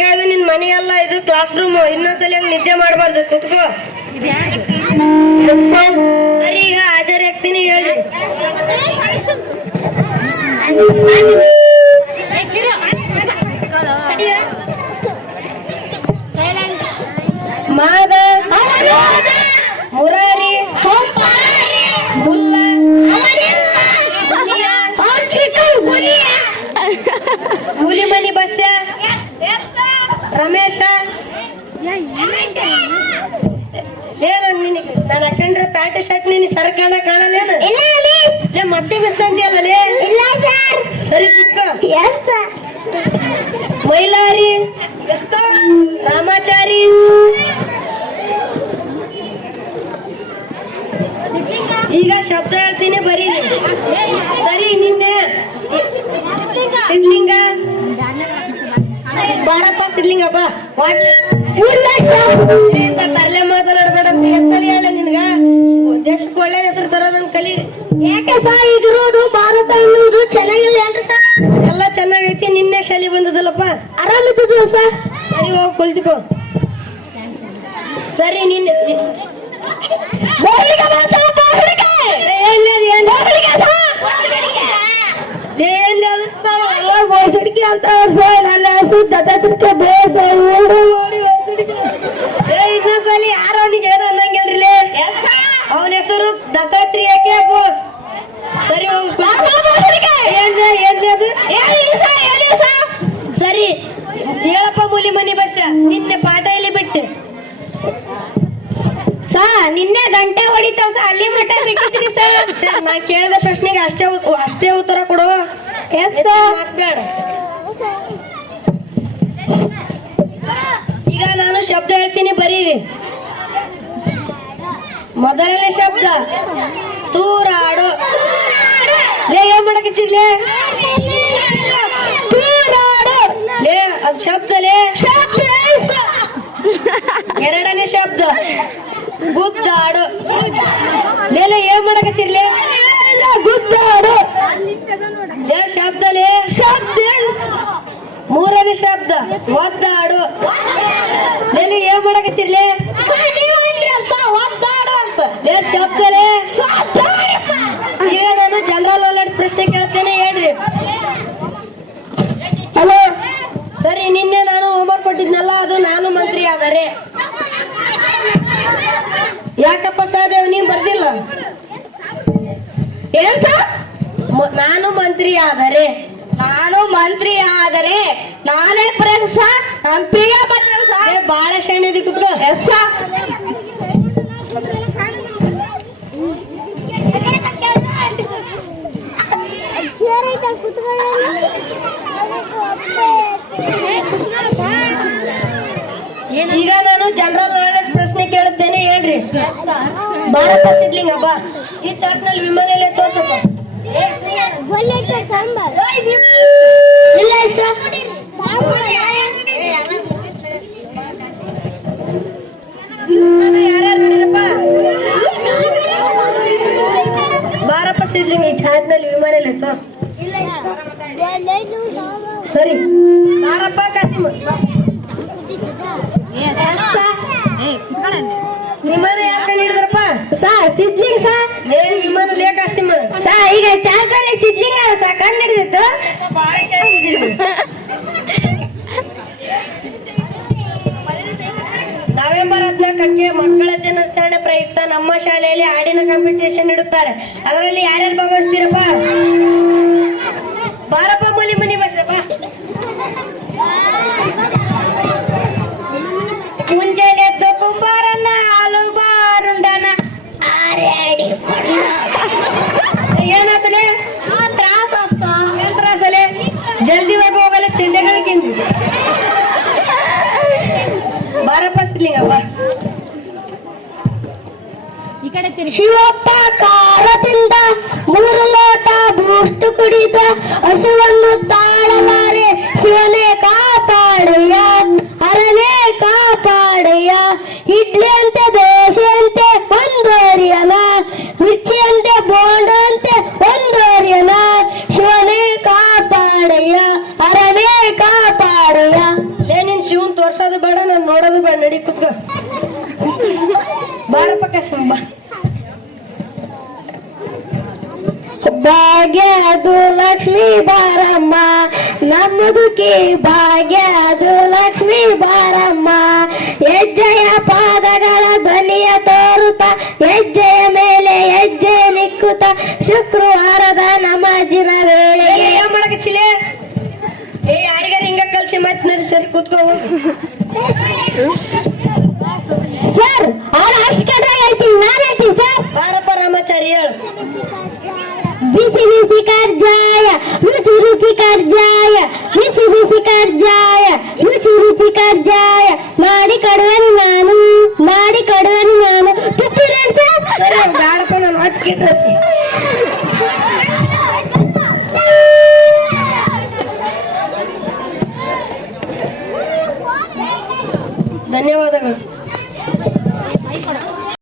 ಕಾಯ್ದು ನಿನ್ ಮನೆ ಅಲ್ಲ, ಇದು ಕ್ಲಾಸ್ ರೂಮ್. ಇನ್ನೊಂದ್ಸಲಿ ಹಂಗ ನಿದ್ದೆ ಮಾಡಬಾರ್ದು, ಕುತ್ಕೋ. ಸರಿ, ಈಗ ಹಾಜರಿ ಆಗ್ತೀನಿ, ಹೇಳಿ. ಮಾದ, ಮುರಾರಿ, ಮುಲ್ಲಾ, ಹುಲಿಮನಿ ಬಸ್ಸ, ರಮೇಶ. ಏನು ನಿನಗೆ ನಾನು ಹಾಕೊಂಡ್ರೆ ಪ್ಯಾಂಟ್ ಶರ್ಟ್ ನೀನು ಸರ್ಕಾಣ ಕಾಣಲೇನು? ಮತ್ತೆ ಮಿಸ್ ಅಂದಿಯಲ್ಲೇ. ಸರಿ ಕುತ್ಕೋ. ಮೈಲಾರಿ, ರಾಮಾಚಾರಿ, ಈಗ ಶಬ್ದ ಹೇಳ್ತೀನಿ ಬರೀ. ಸರಿ, ನಿನ್ನೆ ಸಿದ್ಲಿಂಗ ಬಾರಪ್ಪ. ಸಿದ್ಲಿಂಗ ಬಾ. ತರ್ಲೆ ಮಾತನಾಡ್ಬೇಡ ಅಂತ ಹೆಸರು ಹೇಳ. ನಿನ್ಗ ದೇಶಕ್ಕೆ ಒಳ್ಳೆ ಹೆಸರು ತರೋದನ್ನ ಕಲಿ. ಯಾಕೆ ಸಾ ಇದಿರೋದು ಭಾರತ ಅನ್ನೋದು ಚೆನ್ನಾಗಿಲ್ಲ ಏನ್ರಿ ಸರ್? ಎಲ್ಲ ಚೆನ್ನಾಗೈತಿ. ನಿನ್ನೆ ಶಾಲೆ ಬಂದದಲ್ಲಪ್ಪ. ಆರಾಮಿದ್ದು ಸರ್. ಸರಿ, ಹೋಗಿ ಕುಳಿತುಕೋ. ಸರಿ, ನಿನ್ನೆ ಬೋಸಡಿಕೆ ಅಂತ ನನ್ನ ಹೆಸರು ದತ್ತಾತ್ರಕ್ಕೆ ಬೇಸ ಇನ್ನೊಂದ್ಸಲಿ ಯಾರು ಅವನಿಗೆ ಏನು ಅನ್ನಂಗಿಲ್ರಿ. ಅವನ ಹೆಸರು ದತ್ತಾತ್ರೇಯಕ್ಕೆ ಬೋಸ್. ಸರಿ, ಏನ್ಲಿ ಅದು? ಸರಿ ಹೇಳಪ್ಪ. ಮೂಲಿ ಮನಿ ಬಸ್ ನಿನ್ನೆ ಪಾಠ ಇಲ್ಲಿ ಬಿಟ್ಟು ಸಾ ನಿನ್ನೆ ಗಂಟೆ ಹೊಡಿತಾವ ಸಾ, ಅಲ್ಲಿ ಮಟ್ಟ ಬಿಟ್ಟಿದ್ರಿ ಸರ್. ನಾ ಕೇಳಿದ ಪ್ರಶ್ನೆಗೆ ಅಷ್ಟೇ ಉತ್ತರ ಕೊಡು. ಬೇಡ. ಈಗ ನಾನು ಶಬ್ದ ಹೇಳ್ತೀನಿ, ಬರೀರಿ. ಮೊದಲನೇ ಶಬ್ದ ತೂರಾಡು. ಲೇ, ಏನ್ ಮಾಡಕ್ಕಿರ್ಲೇ? ತೂರಾಡು. ಲೇ, ಅದು ಶಬ್ದಲೇ. ಎರಡನೇ ಶಬ್ದ ಗುದ್ದಾಡು. ಲೇಲೆ, ಏನ್ ಮಾಡಕತ್ತಿರ್ಲಿ? ಗುದ್ದಾಡು. ಲೇ, ಶಬ್ದಲೇ. ಮೂರನೇ ಶಬ್ದ ಒದ್ದಾಡು. ಲೇಲೆ, ಏನ್ ಮಾಡಕತ್ತಿರ್ಲಿ? ಲೇ, ಶಬ್ದಲೇ. ಈಗ ನಾನು ಜನರಲ್ ನಾಲೆಡ್ಜ್ ಪ್ರಶ್ನೆ ಕೇಳ್ತೇನೆ, ಹೇಳ್ರಿ. ಹಲೋ. ಸರಿ, ನಿನ್ನೆ ನಾನು ಹೋಮ್ವರ್ಕ್ ಕೊಟ್ಟಿದ್ನಲ್ಲ, ಅದು ನಾನು ಮಂತ್ರಿ ಆದರೆ. ಯಾಕಪ್ಪ ಸಹದೇವ್ ನೀನ್ ಬರ್ದಿಲ್ಲ? ಏನ್ ಸರ್? ನಾನು ಮಂತ್ರಿ ಆದರೆ. ನಾನೇ ಬರೇನು ಸರ್? ನಾನು ಪಿಯ ಬರ್ತೀನಿ ಸರ್. ಬಾಳ ಶಾಣೆದಿ, ಕುತ್ಕೋ. Yes sir. ಈಗ ನಾನು ಜನರಲ್ ನಾಲೆಡ್ಜ್ ಪ್ರಶ್ನೆ ಕೇಳುತ್ತೇನೆ, ಹೇಳ್ರಿ. ಬಾರಪ್ಪ ಸಿದ್ಲಿಂಗ ಬಾ. ಈ ಚಾರ್ಟ್ ನಲ್ಲಿ ವಿಮಾನ ಎಲ್ಲ ತೋರ್ಸಪ್ಪ. ಇಲ್ಲ ಸರ್. ಯಾರ್ಯಾರು ನೋಡಿರಪ್ಪ? ಬಾರಪ್ಪ ಸಿದ್ಲಿಂಗ, ಈ ಚಾರ್ಟ್ ನಲ್ಲಿ ವಿಮಾನ ಎಲ್ಲ ತೋರ್ಸ. ಸರಿ, ಬಾರಪ್ಪ ಕಾಸಿಮ್. ವಿಮಾನ ಯಾಕೆ ಹಿಡಿದ್ರಪ್ಪ? ಸಾ ಸಿದ್ಲಿಂಗ್ ಸಾ. ವಿಮಾನ ಲೇ ಕಾಸಿಮ್. ಸಾ ಈಗ ಚಾರ್ಕಲ್ಲಿ ಸಿದ್ಲಿಂಗ ಸಾ ಕಣ್ಣು ಹಿಡಿದಿತ್ತು. ನವೆಂಬರ್ 14ಕ್ಕೆ ಮಕ್ಕಳ ದಿನಾಚರಣೆ ಪ್ರಯುಕ್ತ ನಮ್ಮ ಶಾಲೆಯಲ್ಲಿ ಹಾಡಿನ ಕಾಂಪಿಟೇಷನ್ ಇಡುತ್ತಾರೆ. ಅದರಲ್ಲಿ ಯಾರ್ಯಾರು ಭಾಗವಹಿಸ್ತೀರಪ್ಪ? ಬಾರಪ್ಪ ಮೂಲಿ ಮನಿ ಬಸ್ಸಪ್ಪ. ಮುಂಜಾನೆ ಎದ್ದು ಕುಂಬಾರನ್ನ ಹಾಲು ಬಾರುಂಡನ ಆರೇಡಿ ಏನಾಗ್ತಲೆ? ತ್ರಾಸಲೆ ಜಲ್ದಿ ಹೋಗಿ ಹೋಗಲ್ಲ, ಚೆಂಡೆಗಳು ಕಿಂದು. ಬಾರಪ್ಪ ಸಿದ್ಲಿಂಗಪ್ಪ. ಶಿವಪ್ಪ ಕಾರದಿಂದ 3 ಲೋಟ ಬೂಸ್ಟ್ ಕುಡಿದ ಹಸುವನ್ನು ತಾಳಲಾರೆ. ಶಿವನೇ ಕಾಪಾಡಯ್ಯ, ಹರನೇ ಕಾಪಾಡಯ್ಯ. ಇಡ್ಲಿ ಅಂತೆ ದೋಸೆ ಅಂತೆ ಒಂದೋರಿಯನ, ಮಿರ್ಚಿ ಅಂತೆ ಬೋಂಡ ಅಂತೆ ಒಂದೋರಿಯನ. ಶಿವನೇ ಕಾಪಾಡಯ್ಯ, ಹರನೇ ಕಾಪಾಡಯ್ಯ. ನಿನ್ ರೆಡಿ ಕುತ್ಕೋ ಬಾರಪ್ಪ ಕಸಂ ಬಾ ಭಾಗ್ಯದು ಲಕ್ಷ್ಮೀ ಬಾರಮ್ಮ ನಮ್ಮದುಕಿ ಭಾಗ್ಯದು ಲಕ್ಷ್ಮೀ ಬಾರಮ್ಮ ಹೆಜ್ಜೆಯ ಪಾದಗಳ ಧ್ವನಿಯ ತೋರುತ್ತ ಹೆಜ್ಜೆಯ ಮೇಲೆ ಹೆಜ್ಜೆ ನಿಕ್ಕುತ್ತ ಶುಕ್ರವಾರದ ನಮಾಜಿನ ವೇಳೆಗೆ ಏನ್ ಮಾಡಕ ಚಿಲೆ ಏ ಯಾರಿಗಾರ ಹಿಂಗ ಕಲ್ಸಿ ಮತ್ ಸರಿ ಕೂತ್ಕೋ ಸರ್ ಅವ್ರು ಅಷ್ಟು ಕಡೆ ಹೇಳ್ತೀನಿ ನಾನು ಹೇಳ್ತೀನಿ ಸರ್ ಬಾರಪ್ಪ ರಾಮಾಚಾರಿ ಹೇಳು ಬಿಸಿ ಬಿಸಿ ಕರ್ಜಾಯ ರುಚಿ ರುಚಿ ಕರ್ಜಾಯ ಬಿಸಿ ಬಿಸಿ ಕರ್ಜಾಯ ರುಚಿ ರುಚಿ ಕರ್ಜಾಯ ಮಾಡಿ ಕೊಡುವೆನು ನಾನು ತುಪ್ಪಿರೇನ್ ಸರ್ ಸರಿ ಬಾರಪ್ಪ ನಾನು ಹೊಟ್ಟು ಕೆಟ್ಟತಿ ಧನ್ಯವಾದಗಳು